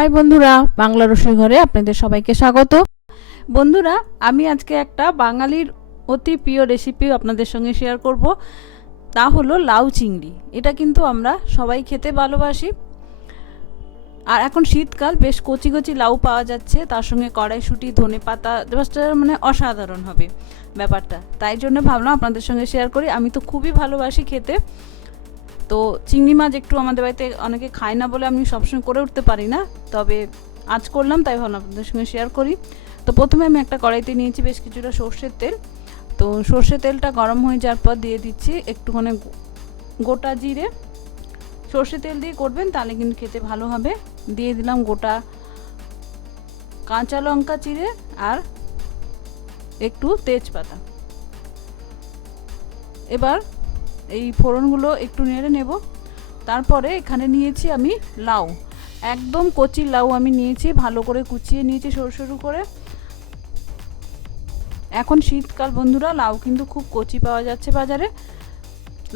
High বন্ধুরা, বাংলা রসোই ঘরে আপনাদের সবাইকে স্বাগত। বন্ধুরা, আমি আজকে একটা বাঙালির অতি প্রিয় রেসিপি আপনাদের সঙ্গে শেয়ার করব। তা হলো লাউ চিংড়ি। এটা কিন্তু আমরা সবাই খেতে ভালোবাসি। আর এখন শীতকাল, বেশ কচি কচি লাউ পাওয়া যাচ্ছে। তার সঙ্গে কড়াইশুঁটি, ধনে পাতা মানে অসাধারণ হবে ব্যাপারটা। তাই জন্য ভাবলাম আপনাদের সঙ্গে শেয়ার করি। আমি তো খুবই ভালোবাসি খেতে। তো চিংড়ি মাছ একটু আমাদের বাড়িতে অনেকে খায় না বলে আমি সবসময় করে উঠতে পারি না। তবে আজ করলাম, তাই ভাবলাম আপনাদের সঙ্গে শেয়ার করি। তো প্রথমে আমি একটা কড়াইতে নিয়েছি বেশ কিছুটা সর্ষের তেল। তো সর্ষের তেলটা গরম হয়ে যাওয়ার পর দিয়ে দিচ্ছি একটুখানি গোটা জিরে। সর্ষে তেল দিয়ে করবেন, তাহলে কিন্তু খেতে ভালো হবে। দিয়ে দিলাম গোটা কাঁচা লঙ্কা চিড়ে আর একটু তেজপাতা। এবার এই ফোড়নগুলো একটু নেড়ে নেব। তারপরে এখানে নিয়েছি আমি লাউ। একদম কচি লাউ আমি নিয়েছি, ভালো করে কুচিয়ে নিয়েছি সরু সরু করে। এখন শীতকাল বন্ধুরা, লাউ কিন্তু খুব কচি পাওয়া যাচ্ছে বাজারে।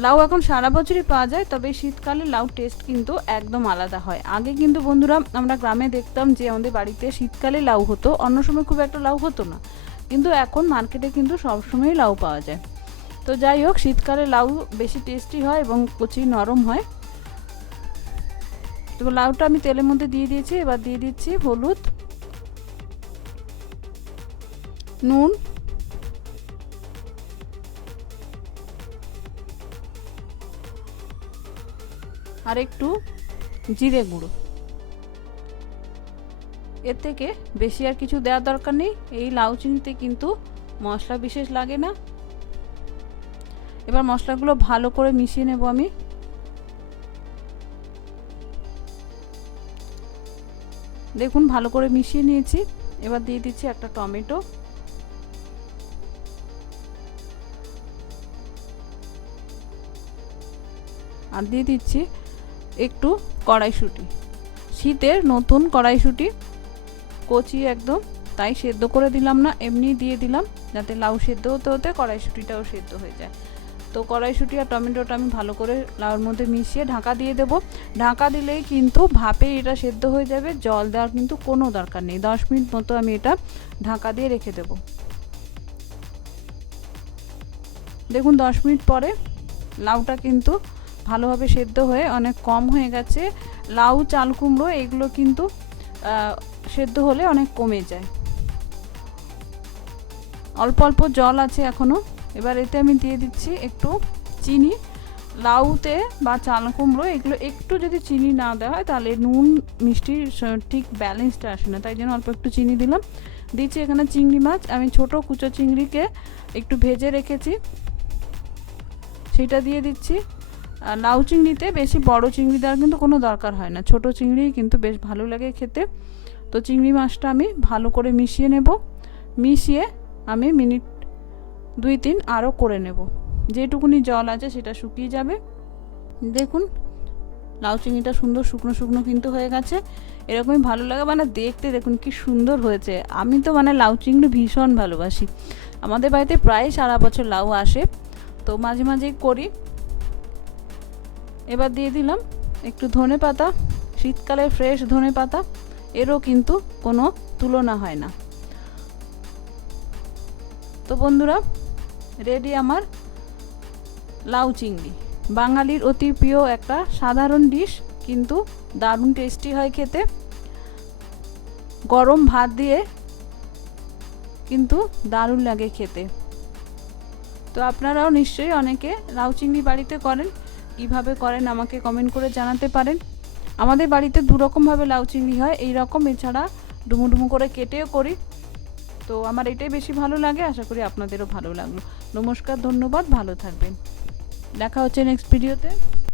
লাউ এখন সারা বছরই পাওয়া যায়, তবে শীতকালে লাউ টেস্ট কিন্তু একদম আলাদা হয়। আগে কিন্তু বন্ধুরা আমরা গ্রামে দেখতাম যে আমাদের বাড়িতে শীতকালে লাউ হতো, অন্য সময় খুব একটা লাউ হতো না। কিন্তু এখন মার্কেটে কিন্তু সবসময়ই লাউ পাওয়া যায়। তো যাই হোক, শীতকালে লাউ বেশি টেস্টি হয় এবং কচি নরম হয়। তো লাউটা আমি তেলের মধ্যে দিয়ে দিয়েছি, এবার দিয়ে দিচ্ছি হলুদ, নুন, আর একটু জিরে গুঁড়ো। এর থেকে বেশি আর কিছু দেওয়ার দরকার নেই। এই লাউ চিনিতে কিন্তু মশলা বিশেষ লাগে না। এবার মশলাগুলো ভালো করে মিশিয়ে নেব আমি। দেখুন, ভালো করে মিশিয়ে নিয়েছি। এবার দিয়ে দিচ্ছি একটা টমেটো। আর দিয়ে দিচ্ছি একটু কড়াইশুঁটি। শীতের নতুন কড়াইশুঁটি, কচি একদম, তাই সেদ্ধ করে দিলাম না এমনি দিয়ে দিলাম, যাতে লাউ সেদ্ধ হতে হতে কড়াইশুঁটিটাও সেদ্ধ হয়ে যায়। তো কড়াইশুঁটি আর টমেটোটা আমি ভালো করে লাউর মধ্যে মিশিয়ে ঢাকা দিয়ে দেব। ঢাকা দিলেই কিন্তু ভাপে এটা সেদ্ধ হয়ে যাবে, জল দেওয়ার কিন্তু কোনো দরকার নেই। দশ মিনিট মতো আমি এটা ঢাকা দিয়ে রেখে দেব। দেখুন, দশ মিনিট পরে লাউটা কিন্তু ভালোভাবে সেদ্ধ হয়ে অনেক কম হয়ে গেছে। লাউ, চাল কুমড়ো এগুলো কিন্তু সেদ্ধ হলে অনেক কমে যায়। অল্প অল্প জল আছে এখনও এবার এতে আমি দিয়ে দিচ্ছি একটু চিনি। লাউতে বা চাল কুমড়ো, এগুলো একটু যদি চিনি না দেওয়া হয়, তাহলে নুন মিষ্টির ঠিক ব্যালেন্সটা আসে না। তাই জন্য অল্প একটু চিনি দিলাম। দিচ্ছি এখানে চিংড়ি মাছ। আমি ছোট কুচো চিংড়িকে একটু ভেজে রেখেছি। সেটা দিয়ে দিচ্ছি। লাউ চিংড়িতে বেশি বড় চিংড়ি দেওয়ার কিন্তু কোনো দরকার হয় না। ছোট চিংড়ি কিন্তু বেশ ভালো লাগে খেতে। তো চিংড়ি মাছটা আমি ভালো করে মিশিয়ে নেব। মিশিয়ে আমি মিনিট দুই তিন আরও করে নেব। যেটুকুনি জল আছে সেটা শুকিয়ে যাবে। দেখুন, লাউ চিংড়িটা সুন্দর শুকনো শুকনো কিন্তু হয়ে গেছে। এরকমই ভালো লাগে মানে দেখতে দেখুন কি সুন্দর হয়েছে। আমি তো মানে লাউ চিংড়ি ভীষণ ভালোবাসি। আমাদের বাড়িতে প্রায় সারা বছর লাউ আসে, তো মাঝে মাঝেই করি। এবার দিয়ে দিলাম একটু ধনে পাতা। শীতকালে ফ্রেশ ধনে পাতা, এরও কিন্তু কোনো তুলনা হয় না। তো বন্ধুরা রেডি আমার লাউ চিংড়ি। বাঙালির অতি প্রিয় একটা সাধারণ ডিশ, কিন্তু দারুণ টেস্টি হয় খেতে। গরম ভাত দিয়ে কিন্তু দারুণ লাগে খেতে। তো আপনারাও নিশ্চয়ই অনেকে লাউ চিংড়ি বাড়িতে করেন, কীভাবে করেন আমাকে কমেন্ট করে জানাতে পারেন। আমাদের বাড়িতে দুরকমভাবে লাউ চিংড়ি হয় এই রকম এছাড়া ডুমু ডুমু করে কেটেও করি। তো আমার এটাই বেশি ভালো লাগে, আশা করি আপনাদেরও ভালো লাগল। নমস্কার, ধন্যবাদ, ভালো থাকবেন। দেখা হচ্ছে নেক্সট ভিডিওতে